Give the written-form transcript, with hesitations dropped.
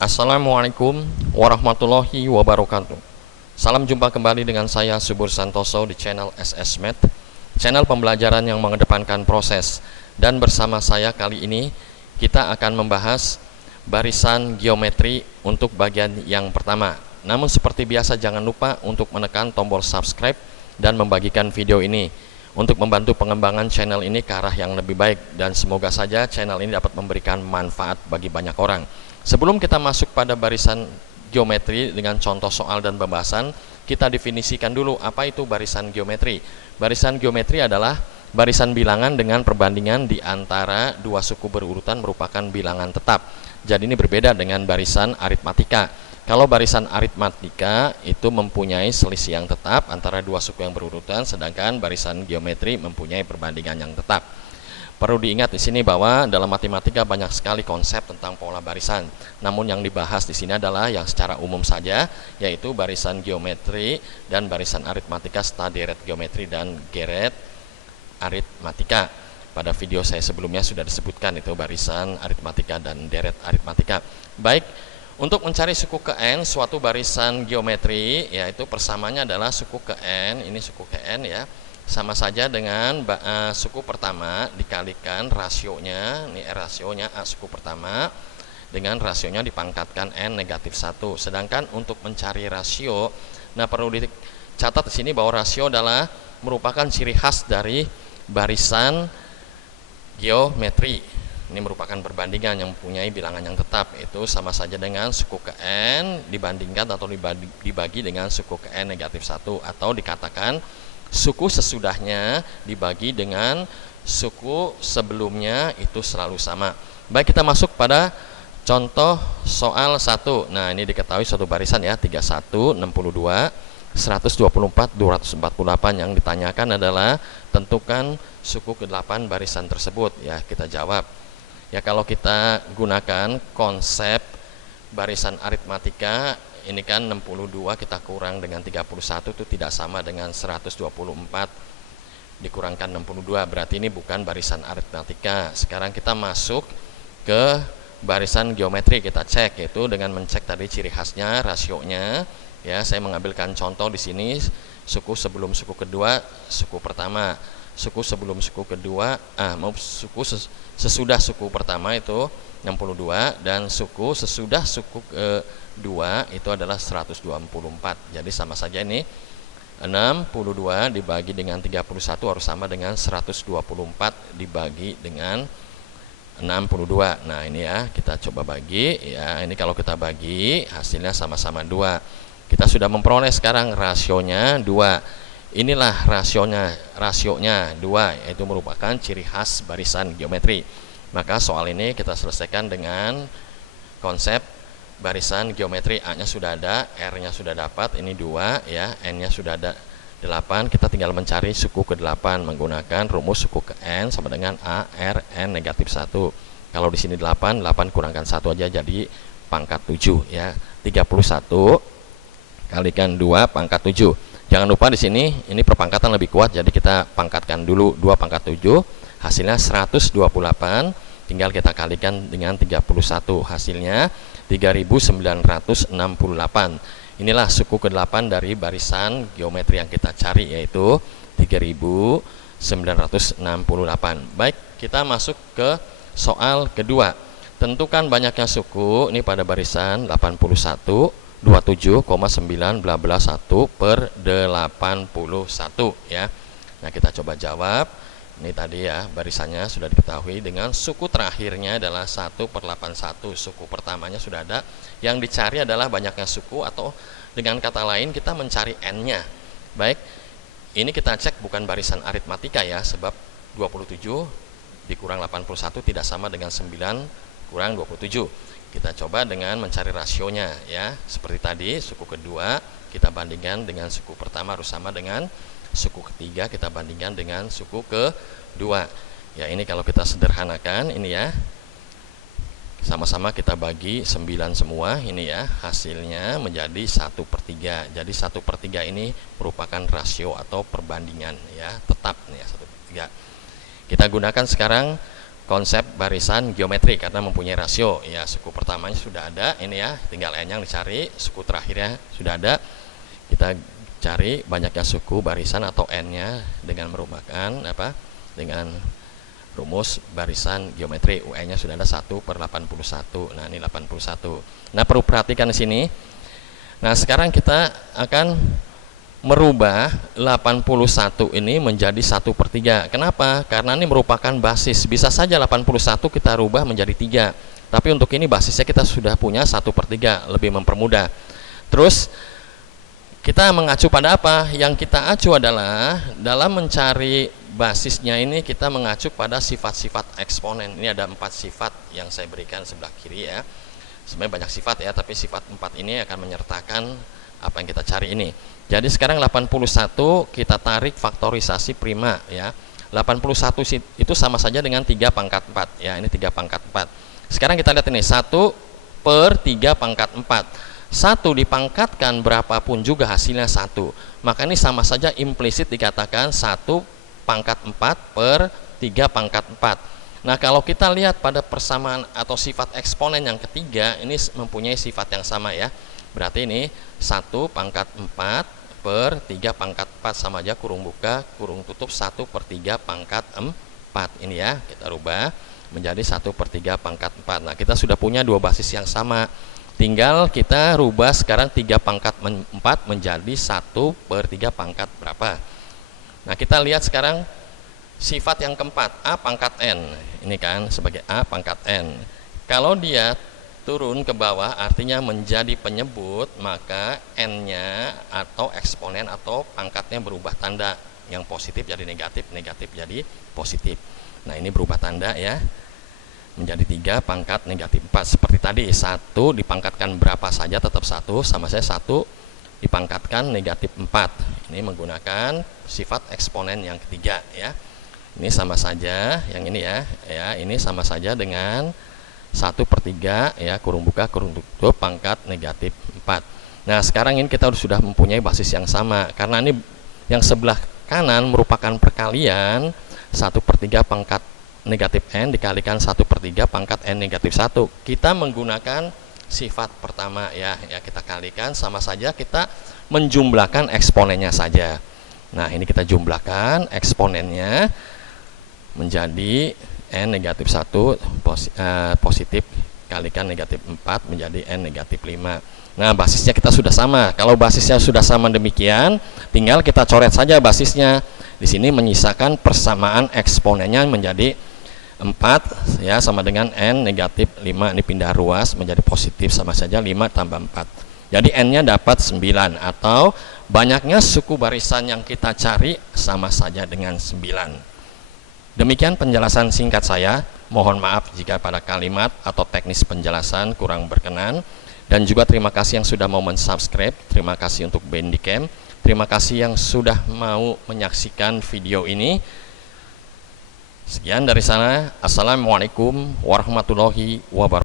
Assalamualaikum warahmatullahi wabarakatuh. Salam jumpa kembali dengan saya Subur Santoso di channel SSMath, channel pembelajaran yang mengedepankan proses. Dan bersama saya kali ini kita akan membahas barisan geometri untuk bagian yang pertama. Namun seperti biasa jangan lupa untuk menekan tombol subscribe dan membagikan video ini untuk membantu pengembangan channel ini ke arah yang lebih baik, dan semoga saja channel ini dapat memberikan manfaat bagi banyak orang. Sebelum kita masuk pada barisan geometri dengan contoh soal dan pembahasan, kita definisikan dulu apa itu barisan geometri. Barisan geometri adalah barisan bilangan dengan perbandingan di antara dua suku berurutan merupakan bilangan tetap. Jadi ini berbeda dengan barisan aritmatika. Kalau barisan aritmatika itu mempunyai selisih yang tetap antara dua suku yang berurutan, sedangkan barisan geometri mempunyai perbandingan yang tetap. Perlu diingat di sini bahwa dalam matematika banyak sekali konsep tentang pola barisan. Namun yang dibahas di sini adalah yang secara umum saja, yaitu barisan geometri dan barisan aritmatika serta deret geometri dan geret aritmatika. Pada video saya sebelumnya sudah disebutkan itu barisan aritmatika dan deret aritmatika. Baik, untuk mencari suku ke n suatu barisan geometri, yaitu persamanya adalah suku ke n, ini suku ke n ya, sama saja dengan suku pertama dikalikan rasionya, ini rasionya A suku pertama dengan rasionya dipangkatkan n negatif 1. Sedangkan untuk mencari rasio, nah perlu dicatat di sini bahwa rasio adalah merupakan ciri khas dari barisan geometri. Ini merupakan perbandingan yang mempunyai bilangan yang tetap, itu sama saja dengan suku ke n dibandingkan atau dibagi dengan suku ke n negatif 1, atau dikatakan suku sesudahnya dibagi dengan suku sebelumnya itu selalu sama. Baik, kita masuk pada contoh soal 1. Nah, ini diketahui suatu barisan ya, 31, 62, 124, 248. Yang ditanyakan adalah tentukan suku ke-8 barisan tersebut. Ya, kita jawab. Ya, kalau kita gunakan konsep barisan aritmatika, ini kan 62 kita kurang dengan 31 itu tidak sama dengan 124 dikurangkan 62, berarti ini bukan barisan aritmatika. Sekarang kita masuk ke barisan geometri, kita cek, yaitu dengan mencek tadi ciri khasnya, rasionya. Ya, saya mengambilkan contoh di sini, suku sebelum suku kedua, suku pertama, suku sebelum suku kedua, suku sesudah suku pertama itu 62, dan suku sesudah suku kedua itu adalah 124. Jadi sama saja ini 62 dibagi dengan 31 harus sama dengan 124 dibagi dengan 62. Nah, ini ya, kita coba bagi ya. Ini kalau kita bagi hasilnya sama-sama 2. Kita sudah memperoleh sekarang rasionya 2. Inilah rasionya 2, yaitu merupakan ciri khas barisan geometri. Maka soal ini kita selesaikan dengan konsep barisan geometri. A-nya sudah ada, R-nya sudah dapat, ini 2 ya, N-nya sudah ada 8. Kita tinggal mencari suku ke-8 menggunakan rumus suku ke N sama dengan A, R, N negatif 1. Kalau di sini 8 kurangkan 1 aja jadi pangkat 7 ya. 31 kalikan 2 pangkat 7. Jangan lupa di sini ini perpangkatan lebih kuat, jadi kita pangkatkan dulu 2 pangkat 7, hasilnya 128, tinggal kita kalikan dengan 31, hasilnya 3968. Inilah suku ke-8 dari barisan geometri yang kita cari, yaitu 3968. Baik, kita masuk ke soal kedua. Tentukan banyaknya suku, ini pada barisan 81, 27,9 bla bla 1 per 81 ya. Nah, kita coba jawab. Ini tadi ya, barisannya sudah diketahui dengan suku terakhirnya adalah 1 per 81. Suku pertamanya sudah ada. Yang dicari adalah banyaknya suku, atau dengan kata lain kita mencari n-nya. Baik, ini kita cek bukan barisan aritmatika ya, sebab 27 dikurang 81 tidak sama dengan 9 kurang 27. Kita coba dengan mencari rasionya ya. Seperti tadi, suku kedua kita bandingkan dengan suku pertama harus sama dengan suku ketiga kita bandingkan dengan suku kedua. Ya, ini kalau kita sederhanakan ini ya. Sama-sama kita bagi 9 semua ini ya. Hasilnya menjadi 1/3. Jadi 1/3 ini merupakan rasio atau perbandingan ya, tetap nih ya, 1/3. Kita gunakan sekarang konsep barisan geometri karena mempunyai rasio. Ya, suku pertamanya sudah ada, ini ya, tinggal n yang dicari. Suku terakhirnya sudah ada, kita cari banyaknya suku barisan atau n-nya dengan merupakan apa? Dengan rumus barisan geometri. UN-nya sudah ada 1/81. Nah, ini 81. Nah, perlu perhatikan di sini. Nah, sekarang kita akan merubah 81 ini menjadi 1/3. Kenapa? Karena ini merupakan basis. Bisa saja 81 kita rubah menjadi 3. Tapi untuk ini basisnya kita sudah punya 1/3, lebih mempermudah. Terus kita mengacu pada apa? Yang kita acu adalah dalam mencari basisnya ini kita mengacu pada sifat-sifat eksponen. Ini ada 4 sifat yang saya berikan sebelah kiri ya. Sebenarnya banyak sifat ya, tapi sifat 4 ini akan menyertakan apa yang kita cari ini. Jadi sekarang 81 kita tarik faktorisasi prima ya. 81 itu sama saja dengan 3 pangkat 4 ya. Ini 3 pangkat 4. Sekarang kita lihat ini 1/3 pangkat 4. 1 dipangkatkan berapapun juga hasilnya 1. Maka ini sama saja implisit dikatakan 1 pangkat 4/3 pangkat 4. Nah, kalau kita lihat pada persamaan atau sifat eksponen yang ketiga, ini mempunyai sifat yang sama ya. Berarti ini 1 pangkat 4/3 pangkat 4 sama aja kurung buka, kurung tutup 1/3 pangkat 4. Ini ya, kita rubah menjadi 1/3 pangkat 4. Nah, kita sudah punya dua basis yang sama. Tinggal kita rubah sekarang 3 pangkat 4 menjadi 1/3 pangkat berapa. Nah, kita lihat sekarang sifat yang keempat, A pangkat N. Ini kan sebagai A pangkat N. Kalau dia turun ke bawah artinya menjadi penyebut, maka N-nya atau eksponen atau pangkatnya berubah tanda. Yang positif jadi negatif, negatif jadi positif. Nah, ini berubah tanda ya. Menjadi 3 pangkat negatif 4. Seperti tadi, 1 dipangkatkan berapa saja tetap 1, sama saya 1 dipangkatkan negatif 4. Ini menggunakan sifat eksponen yang ketiga ya. Ini sama saja, yang ini ya, ini sama saja dengan 1/3 ya, kurung buka kurung tutup pangkat negatif 4. Nah, sekarang ini kita sudah mempunyai basis yang sama karena ini yang sebelah kanan merupakan perkalian 1/3 pangkat negatif N dikalikan 1/3 pangkat N negatif 1. Kita menggunakan sifat pertama ya, kita kalikan, sama saja kita menjumlahkan eksponennya saja. Nah, ini kita jumlahkan eksponennya menjadi N negatif 1 positif kalikan negatif 4 menjadi N negatif 5. Nah, basisnya kita sudah sama. Kalau basisnya sudah sama demikian, tinggal kita coret saja basisnya. Di sini menyisakan persamaan eksponennya menjadi 4 ya, sama dengan N negatif 5. Ini pindah ruas menjadi positif, sama saja 5 tambah 4. Jadi N-nya dapat 9, atau banyaknya suku barisan yang kita cari sama saja dengan 9. Demikian penjelasan singkat saya. Mohon maaf jika pada kalimat atau teknis penjelasan kurang berkenan. Dan juga terima kasih yang sudah mau mensubscribe. Terima kasih untuk Bandicam. Terima kasih yang sudah mau menyaksikan video ini. Sekian dari sana. Assalamualaikum warahmatullahi wabarakatuh.